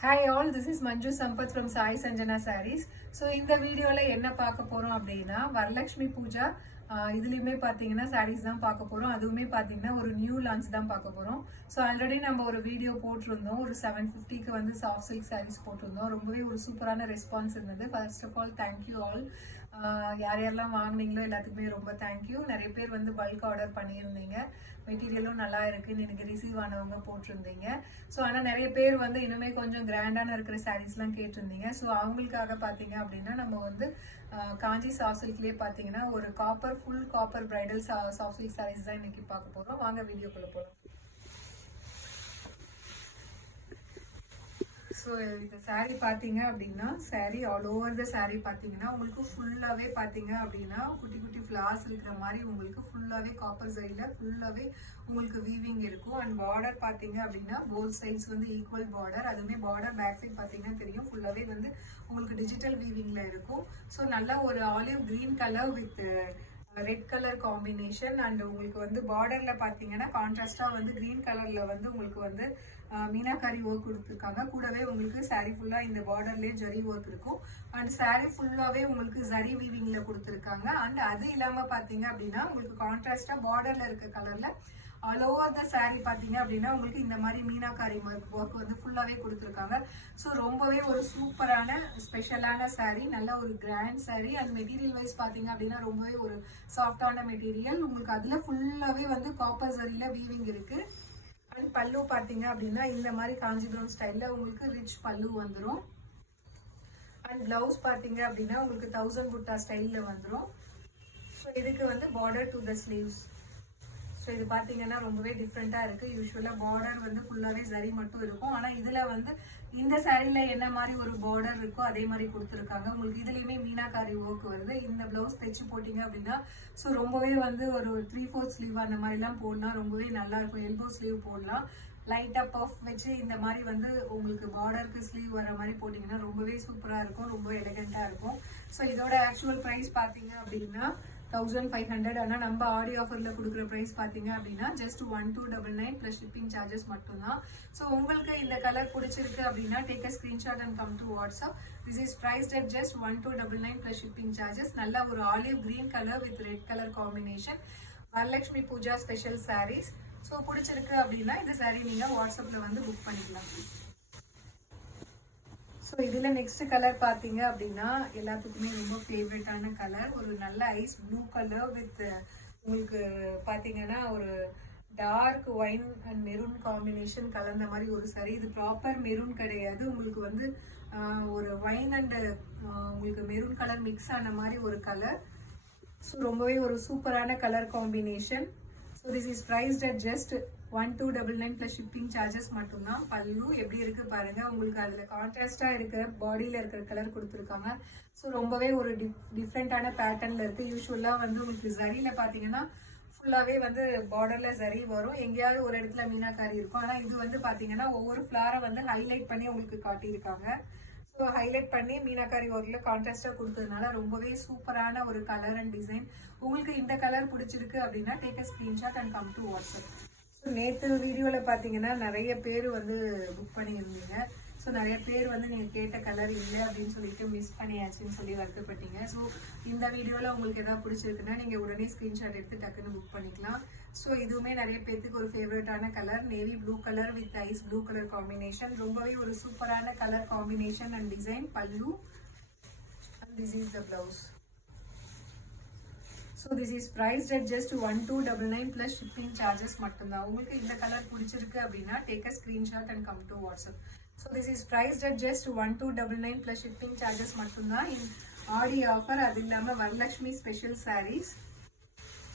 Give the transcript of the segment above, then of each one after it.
Hi all, this is Manju Sampath from Sai Sanjana Sarees. So இந்த வீடியோல என்ன பார்க்க போறோம் அப்படின்னா வரலட்சுமி பூஜா இதுலயுமே பாத்தீங்கன்னா sarees தான் பார்க்க போறோம். அதுவுமே பாத்தீங்கன்னா ஒரு நியூ லான்ச் தான் பார்க்க போறோம். ஸோ ஆல்ரெடி நம்ம ஒரு வீடியோ போட்டிருந்தோம். ஒரு 750க்கு வந்து சாஃப்ட் சில்க் sarees போட்டிருந்தோம். ரொம்பவே ஒரு சூப்பரான ரெஸ்பான்ஸ் இருந்தது. First of all thank you all. யார் யாரெல்லாம் வாங்கினீங்களோ எல்லாத்துக்குமே ரொம்ப தேங்க்யூ. நிறைய பேர் வந்து பல்க் ஆர்டர் பண்ணியிருந்தீங்க. மெட்டீரியலும் நல்லா இருக்குன்னு எனக்கு ரிசீவ் ஆனவங்க போட்டிருந்தீங்க. ஸோ ஆனால் நிறைய பேர் வந்து இன்னுமே கொஞ்சம் கிராண்டான இருக்கிற சாரீஸ்லாம் கேட்டிருந்தீங்க. ஸோ அவங்களுக்காக பார்த்தீங்க அப்படின்னா நம்ம வந்து காஞ்சி சாஃப்ட் சில்க்லேயே பார்த்தீங்கன்னா ஒரு full copper bridal soft silk sarees தான் இன்னைக்கு பார்க்க போகிறோம். வாங்க வீடியோக்குள்ளே போகலாம். ஸோ இந்த சாரீ பார்த்தீங்க அப்படின்னா sari all over the sari பார்த்தீங்கன்னா உங்களுக்கு ஃபுல்லாகவே பார்த்தீங்க அப்படின்னா குட்டி குட்டி ஃப்ளார்ஸ் இருக்கிற மாதிரி உங்களுக்கு ஃபுல்லாகவே காப்பர் சைடில் ஃபுல்லாகவே உங்களுக்கு வீவிங் இருக்கும். அண்ட் பார்டர் பார்த்தீங்க அப்படின்னா போத் சைட்ஸ் வந்து ஈக்குவல் பார்டர். அதுவுமே பார்டர் பேக் சைட் பார்த்தீங்கன்னா தெரியும் ஃபுல்லாகவே வந்து உங்களுக்கு டிஜிட்டல் வீவிங்கில் இருக்கும். ஸோ நல்லா ஒரு olive green colour with red colour combination. And உங்களுக்கு வந்து பார்டர்ல பாத்தீங்கன்னா கான்ட்ராஸ்டா வந்து கிரீன் கலர்ல வந்து உங்களுக்கு வந்து மீனாக்காரி ஒர்க் கொடுத்துருக்காங்க. கூடவே உங்களுக்கு சாரீ ஃபுல்லா இந்த பார்டர்லயே ஜரி ஒர்க் இருக்கும். அண்ட் சாரீ ஃபுல்லாவே உங்களுக்கு ஜரி வீவிங்ல கொடுத்துருக்காங்க. அண்ட் அது இல்லாம பாத்தீங்க அப்படின்னா உங்களுக்கு கான்ட்ராஸ்டா பார்டர்ல இருக்க கலர்ல ஆல் ஓவர் த சாரீ பார்த்தீங்க அப்படின்னா உங்களுக்கு இந்த மாதிரி மீனாக்காரி ஒர்க் வந்து ஃபுல்லாகவே கொடுத்துருக்காங்க. ஸோ ரொம்பவே ஒரு சூப்பரான ஸ்பெஷலான சாரீ, நல்ல ஒரு grand saree. And material wise பார்த்தீங்க அப்படின்னா ரொம்பவே ஒரு சாஃப்டான மெட்டீரியல். உங்களுக்கு அதில் ஃபுல்லாகவே வந்து காப்பர் சரியில் வீவிங் இருக்குது. அண்ட் பல்லு பார்த்தீங்க அப்படின்னா இந்த மாதிரி காஞ்சிபுரம் ஸ்டைலில் உங்களுக்கு ரிச் பல்லு வந்துடும். அண்ட் பிளவுஸ் பார்த்தீங்க அப்படின்னா உங்களுக்கு 1000 புட்டா ஸ்டைலில் வந்துடும். ஸோ இதுக்கு வந்து border to the sleeves. So இது பார்த்தீங்கன்னா ரொம்பவே டிஃப்ரெண்ட்டாக இருக்குது. யூஸ்வலாக பார்டர் வந்து ஃபுல்லாகவே சரி மட்டும் இருக்கும். ஆனால் இதில் வந்து இந்த சாரியில் என்ன மாதிரி ஒரு பார்டர் இருக்கோ அதே மாதிரி கொடுத்துருக்காங்க. உங்களுக்கு இதுலேயுமே மீனாக்காரி ஒர்க் வருது. இந்த ப்ளவுஸ் தைச்சு போட்டிங்க அப்படின்னா ஸோ ரொம்பவே வந்து ஒரு 3/4 ஸ்லீவ் அந்த மாதிரிலாம் போடலாம். ரொம்பவே நல்லாயிருக்கும். எல்போ ஸ்லீவ் போடலாம். லைட்டாக பஃப் வச்சு இந்த மாதிரி வந்து உங்களுக்கு பார்டருக்கு ஸ்லீவ் வர மாதிரி போட்டிங்கன்னா ரொம்பவே சூப்பராக இருக்கும். ரொம்ப எலிகண்ட்டாக இருக்கும். ஸோ இதோட ஆக்சுவல் ப்ரைஸ் பார்த்தீங்க அப்படின்னா 1500. ஆனால் நம்ம ஆடி ஆஃபரில் கொடுக்குற ப்ரைஸ் பார்த்தீங்க அப்படின்னா ஜஸ்ட் 1299 ப்ளஸ் ஷிப்பிங் சார்ஜஸ் மட்டும்தான். ஸோ உங்களுக்கு இந்த கலர் பிடிச்சிருக்கு அப்படின்னா take a screenshot and come to WhatsApp. This is priced at just 1299 plus shipping charges. நல்ல ஒரு olive green colour with red colour combination Varalakshmi Puja special saris. So பிடிச்சிருக்கு அப்படின்னா இந்த சாரீ நீங்கள் வாட்ஸ்அப்பில் வந்து புக் பண்ணிக்கலாம். ஸோ இதில் நெக்ஸ்ட் கலர் பார்த்தீங்க அப்படின்னா எல்லாத்துக்குமே ரொம்ப ஃபேவரட்டான கலர். ஒரு நல்ல ஐஸ் ப்ளூ கலர் வித் உங்களுக்கு பார்த்தீங்கன்னா ஒரு dark wine and maroon combination கலந்த மாதிரி ஒரு சாரி. இது ப்ராப்பர் மெரூன் கிடையாது. உங்களுக்கு வந்து ஒரு ஒயின் அண்ட் உங்களுக்கு மெரூன் கலர் மிக்ஸ் ஆன மாதிரி ஒரு கலர். ஸோ ரொம்பவே ஒரு சூப்பரான colour combination. So this is priced at just 1299 plus shipping charges மட்டும்தான். பல்லு எப்படி இருக்கு பாருங்க. உங்களுக்கு அதில் கான்ட்ராஸ்டாக இருக்கிற பாடியில் இருக்கிற கலர் கொடுத்துருக்காங்க. ஸோ ரொம்பவே ஒரு டிஃப்ரெண்ட்டான பேட்டர்னில் இருக்குது. யூஸ்வலாக வந்து உங்களுக்கு ஜரியில் பார்த்தீங்கன்னா ஃபுல்லாகவே வந்து பார்டரில் ஜரி வரும். எங்கேயாவது ஒரு இடத்துல மீனாக்காரி இருக்கும். ஆனால் இது வந்து பார்த்தீங்கன்னா ஒவ்வொரு ஃப்ளாரை வந்து ஹைலைட் பண்ணி உங்களுக்கு காட்டியிருக்காங்க. ஸோ ஹைலைட் பண்ணி மீனாக்காரி ஒர்க்கில் கான்ட்ராஸ்டாக கொடுத்ததுனால ரொம்பவே சூப்பரான ஒரு கலர் அண்ட் டிசைன். உங்களுக்கு இந்த கலர் பிடிச்சிருக்கு அப்படின்னா take a screenshot and come to WhatsApp. So நேற்று வீடியோவில் பார்த்தீங்கன்னா நிறைய பேர் வந்து புக் பண்ணியிருந்தீங்க. ஸோ நிறைய பேர் வந்து நீங்கள் கேட்ட கலர் இல்லை அப்படின்னு சொல்லிட்டு மிஸ் பண்ணியாச்சுன்னு சொல்லி வருத்தப்பட்டீங்க. ஸோ இந்த வீடியோவில் உங்களுக்கு எதாவது பிடிச்சிருக்குன்னா நீங்கள் உடனே ஸ்க்ரீன்ஷாட் எடுத்து டக்குன்னு புக் பண்ணிக்கலாம். ஸோ இதுவுமே நிறைய பேர்த்துக்கு ஒரு ஃபேவரட்டான colour navy blue colour with ice blue colour combination. ரொம்பவே ஒரு சூப்பரான colour combination and design. Pallu and this is the blouse. So this is priced at just 1299 plus shipping charges மட்டும்தான். உங்களுக்கு இந்த கலர் பிடிச்சிருக்கு அப்படின்னா take a screenshot and come to WhatsApp. So this is priced at just 1299 plus shipping charges மட்டும்தான் in Aadi offer. அது இல்லாமல் Varalakshmi special saris.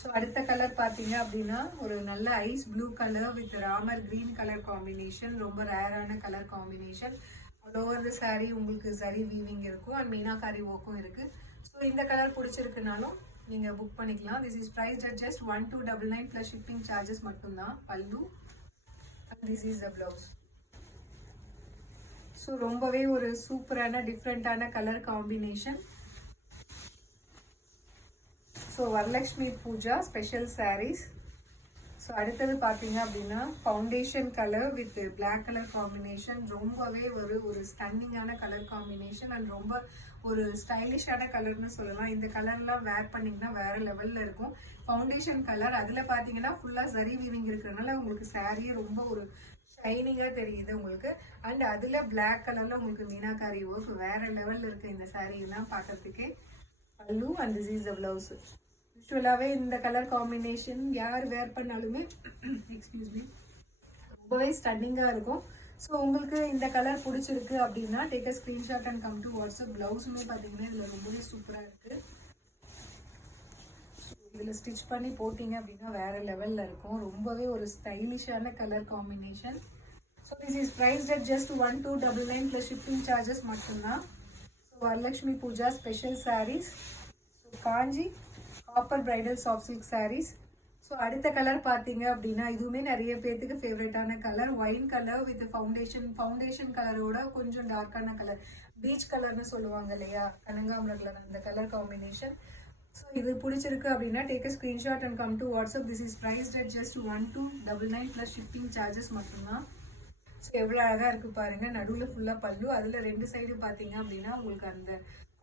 So அடுத்த colour பார்த்தீங்க அப்படின்னா ஒரு நல்ல ice blue colour with Ramar green colour combination. ரொம்ப ரேரான colour combination. All over the sari உங்களுக்கு சரி வீவிங் இருக்கும் அண்ட் மீனாக்காரி ஒர்க்கும் இருக்குது. ஸோ இந்த கலர் பிடிச்சிருக்குனாலும் நீங்கள் புக் பண்ணிக்கலாம். This is priced at just 1299 plus shipping charges மட்டும்தான். Pallu and this is the blouse. So ரொம்பவே ஒரு சூப்பரான டிஃப்ரெண்ட்டான colour combination. So Varalakshmi Puja special saris. So அடுத்தது பார்த்தீங்க அப்படின்னா foundation colour with black colour combination. ரொம்பவே ஒரு ஸ்டன்னிங்கான கலர் காம்பினேஷன் அண்ட் ரொம்ப ஒரு ஸ்டைலிஷான கலர்னு சொல்லலாம். இந்த கலர்லாம் வேர் பண்ணிங்கன்னா வேற லெவலில் இருக்கும். ஃபவுண்டேஷன் கலர் அதில் பார்த்தீங்கன்னா ஃபுல்லாக சரி வீவிங் இருக்கிறதுனால உங்களுக்கு சாரியே ரொம்ப ஒரு ஷைனிங்காக தெரியுது உங்களுக்கு. அண்ட் அதில் பிளாக் கலரில் உங்களுக்கு மீனாக்காரி ஒர்க் வேற லெவலில் இருக்குது இந்த சாரீலாம் பார்க்கறதுக்கே. பல்லு and this is the blouse. யூஸ்வலாகவே இந்த கலர் காம்பினேஷன் யார் வேர் பண்ணாலுமே எக்ஸ்கியூஸ் மீ ரொம்பவே ஸ்டன்னிங்காக இருக்கும். ஸோ உங்களுக்கு இந்த கலர் பிடிச்சிருக்கு அப்படின்னா take a screenshot and come to WhatsApp. ப்ளவுஸுமே பார்த்தீங்கன்னா இதில் ரொம்பவே சூப்பராக இருக்குது. இதில் ஸ்டிச் பண்ணி போட்டிங்க அப்படின்னா வேறு லெவலில் இருக்கும். ரொம்பவே ஒரு ஸ்டைலிஷான colour combination. So this is priced at just 1299 plus shipping charges மட்டும்தான். So Varalakshmi Puja special saris. So Kanchi copper bridal soft silk saris. So அடுத்த கலர் பார்த்தீங்க அப்படின்னா இதுவுமே நிறைய பேர்த்துக்கு ஃபேவரட்டான கலர். ஒயின் கலர் வித் ஃபவுண்டேஷன் கலரோட கொஞ்சம் டார்க்கான கலர், பீச் கலர்னு சொல்லுவாங்க இல்லையா, கனகாம்பரம் கலர், அந்த கலர் காம்பினேஷன். ஸோ இது பிடிச்சிருக்கு அப்படின்னா take a screenshot and come to WhatsApp. This is priced at just 1299 plus shipping charges மட்டும்தான். ஸோ எவ்வளோ அழகாக இருக்குது பாருங்கள். நடுவில் ஃபுல்லாக பல்லு, அதில் 2 சைடு பார்த்தீங்க அப்படின்னா உங்களுக்கு அந்த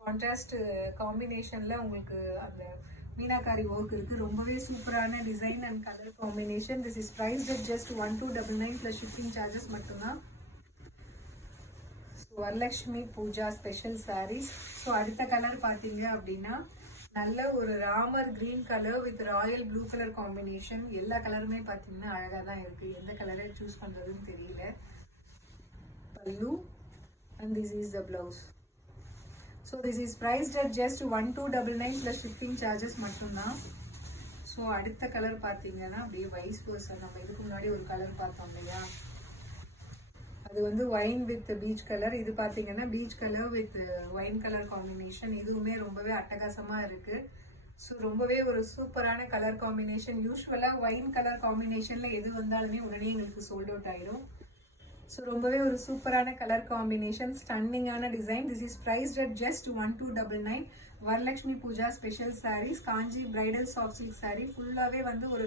கான்ட்ராஸ்ட் காம்பினேஷனில் உங்களுக்கு அந்த மீனாக்காரி ஒர்க் இருக்குது. ரொம்பவே சூப்பரான design and colour combination. This is priced at just 1299 plus shipping charges மட்டும்தான். So Varalakshmi Puja special saris. So அடுத்த கலர் பார்த்தீங்க அப்படின்னா நல்ல ஒரு Ramar green colour with royal blue colour combination. எல்லா கலருமே பார்த்தீங்கன்னா அழகாக தான் இருக்குது. எந்த கலரை சூஸ் பண்ணுறதுன்னு தெரியல. பல்லு and this is the blouse. So this is priced at just 1299 plus shipping charges மட்டும்தான். ஸோ அடுத்த கலர் பார்த்தீங்கன்னா அப்படியே வைஸ் பர்சன். நம்ம இதுக்கு முன்னாடி ஒரு கலர் பார்த்தோம் இல்லையா, அது வந்து ஒயின் வித் பீச் கலர். இது பார்த்தீங்கன்னா peach colour with wine colour combination. இதுவுமே ரொம்பவே அட்டகாசமாக இருக்குது. ஸோ ரொம்பவே ஒரு சூப்பரான கலர் காம்பினேஷன். யூஸ்வலாக ஒயின் கலர் காம்பினேஷனில் எது வந்தாலுமே உடனே எங்களுக்கு சோல்ட் அவுட் ஆகிடும். ஸோ ரொம்பவே ஒரு சூப்பரான கலர் காம்பினேஷன், ஸ்டன்னிங்கான design. This is priced at just 1299. Varalakshmi Puja special saris, Kanchi bridal soft silk sari. ஃபுல்லாகவே வந்து ஒரு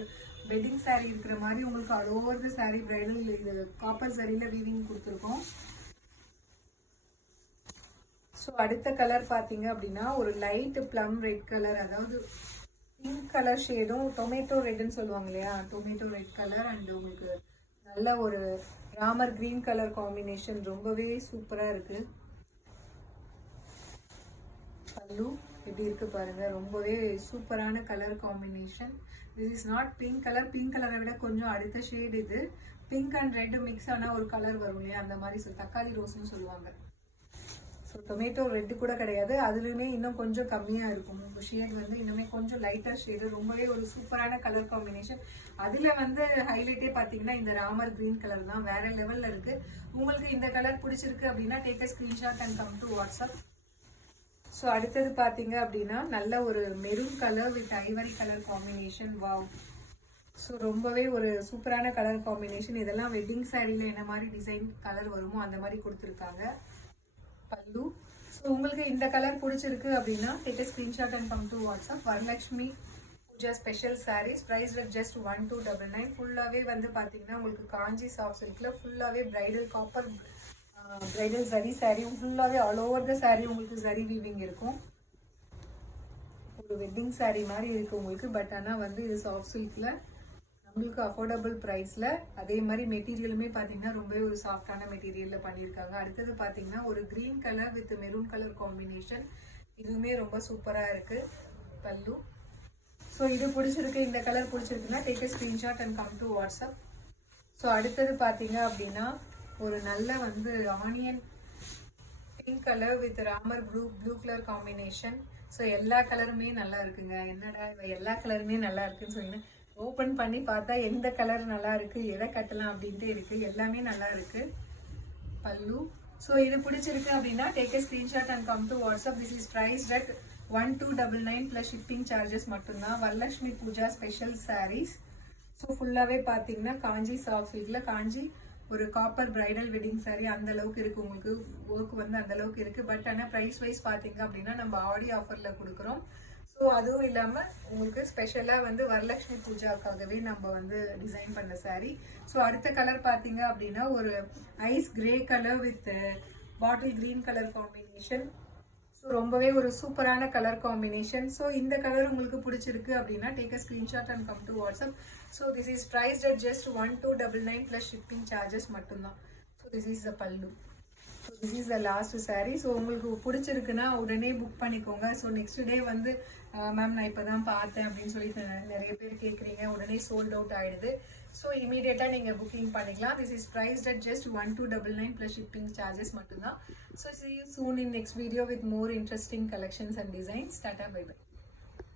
வெட்டிங் சாரீ இருக்கிற மாதிரி உங்களுக்கு all over the sari bridal இது காப்பர் சாரியில் வீவிங் கொடுத்துருக்கோம். ஸோ அடுத்த கலர் பார்த்தீங்க அப்படின்னா ஒரு லைட் ப்ளம் ரெட் கலர், அதாவது பிங்க் கலர் ஷேடும் டொமேட்டோ ரெட்னு சொல்லுவாங்க இல்லையா, டொமேட்டோ ரெட் கலர் அண்ட் உங்களுக்கு நல்ல ஒரு ராமர் கிரீன் கலர் காம்பினேஷன். ரொம்பவே சூப்பராக இருக்குது. பல்லு எப்படி இருக்கு பாருங்க. ரொம்பவே சூப்பரான colour combination. This is not pink colour. Pink கலரை விட கொஞ்சம் அடுத்த ஷேட் இது. பிங்க் அண்ட் ரெட் மிக்ஸ் ஆனால் ஒரு கலர் வரும் இல்லையா, அந்த மாதிரி தக்காளி ரோஸ்னு சொல்லுவாங்க. ஸோ டொமேட்டோ ரெட்டு கூட கிடையாது, அதுலேயுமே இன்னும் கொஞ்சம் கம்மியாக இருக்கும். ஷேட் வந்து இன்னுமே கொஞ்சம் லைட்டர் ஷேடு. ரொம்பவே ஒரு சூப்பரான கலர் காம்பினேஷன். அதில் வந்து ஹைலைட்டே பார்த்தீங்கன்னா இந்த ராமர் கிரீன் கலர் தான், வேற லெவலில் இருக்குது. உங்களுக்கு இந்த கலர் பிடிச்சிருக்கு அப்படின்னா take a screenshot and come to WhatsApp. So அடுத்தது பார்த்தீங்க அப்படின்னா நல்ல ஒரு maroon colour with Ivory colour combination. Wow. So ரொம்பவே ஒரு சூப்பரான கலர் காம்பினேஷன். இதெல்லாம் வெட்டிங் சாரியில் என்ன மாதிரி டிசைன் கலர் வருமோ அந்த மாதிரி கொடுத்துருக்காங்க. பல்லு. ஸோ உங்களுக்கு இந்த கலர் பிடிச்சிருக்கு அப்படின்னா take a screenshot and come to WhatsApp. Varalakshmi Puja special sarees price just 1299. ஃபுல்லாகவே வந்து பார்த்தீங்கன்னா உங்களுக்கு காஞ்சி சாஃப்ட் சில்கில் ஃபுல்லாகவே பிரைடல் காப்பர் பிரைடல் சரி சாரீ. ஃபுல்லாகவே ஆல் ஓவர் த சாரீ உங்களுக்கு சரி வீவிங் இருக்கும். ஒரு வெட்டிங் சாரீ மாதிரி இருக்குது உங்களுக்கு. பட் ஆனால் வந்து இது சாஃப்ட் சில்கில் நம்மளுக்கு அஃபோர்டபுள் ப்ரைஸில். அதே மாதிரி மெட்டீரியலுமே பார்த்தீங்கன்னா ரொம்பவே ஒரு சாஃப்டான மெட்டீரியலில் பண்ணியிருக்காங்க. அடுத்தது பார்த்தீங்கன்னா ஒரு green colour with maroon colour combination. இதுவுமே ரொம்ப சூப்பராக இருக்குது. பல்லு. ஸோ இது பிடிச்சிருக்கு, இந்த கலர் பிடிச்சிருக்குன்னா take a screenshot and come to WhatsApp. So அடுத்தது பார்த்தீங்க அப்படின்னா ஒரு நல்ல வந்து onion pink colour with Ramar blue colour combination. So எல்லா கலருமே நல்லா இருக்குங்க. என்னடா எல்லா கலருமே நல்லா இருக்குன்னு சொன்னீங்கன்னா ஓப்பன் பண்ணி பார்த்தா எந்த கலர் நல்லா இருக்குது, எதை கட்டலாம் அப்படின்ட்டு இருக்குது. எல்லாமே நல்லா இருக்குது. பல்லு. ஸோ இது பிடிச்சிருக்கு அப்படின்னா take a screenshot and come to WhatsApp. This is priced at 1299 plus shipping charges மட்டும்தான். வரலட்சுமி பூஜா ஸ்பெஷல் சாரீஸ். ஸோ ஃபுல்லாகவே பார்த்தீங்கன்னா காஞ்சி சாஃப்ட் சில்கில் காஞ்சி ஒரு காப்பர் பிரைடல் வெட்டிங் சாரீ அந்த அளவுக்கு இருக்குது. உங்களுக்கு ஒர்க் வந்து அந்த அளவுக்கு இருக்குது. பட் ஆனால் ப்ரைஸ் வைஸ் பார்த்தீங்க அப்படின்னா நம்ம ஆடி ஆஃபரில் கொடுக்குறோம். ஸோ அதுவும் இல்லாமல் உங்களுக்கு ஸ்பெஷலாக வந்து வரலட்சுமி பூஜாக்காகவே நம்ம வந்து டிசைன் பண்ண saree. ஸோ அடுத்த கலர் பார்த்தீங்க அப்படின்னா ஒரு ice grey colour with bottle green colour combination. So ரொம்பவே ஒரு சூப்பரான கலர் காம்பினேஷன். ஸோ இந்த கலர் உங்களுக்கு பிடிச்சிருக்கு அப்படின்னா take a screenshot and come to WhatsApp. So this is priced at just 1299 plus shipping charges மட்டும்தான். So this is the pallu. So this is the last saree. So உங்களுக்கு பிடிச்சிருக்குன்னா உடனே book பண்ணிக்கோங்க. So next day வந்து ma'am நான் இப்போ தான் பார்த்தேன் அப்படின்னு சொல்லிட்டு நிறைய பேர் கேட்குறீங்க, உடனே சோல்ட் அவுட் ஆகிடுது. ஸோ இமீடியட்டாக நீங்கள் புக்கிங் பண்ணிக்கலாம். This is priced at just 1299 plus shipping charges மட்டும்தான். So see you soon in next video with more interesting collections and designs. Tata, bye bye.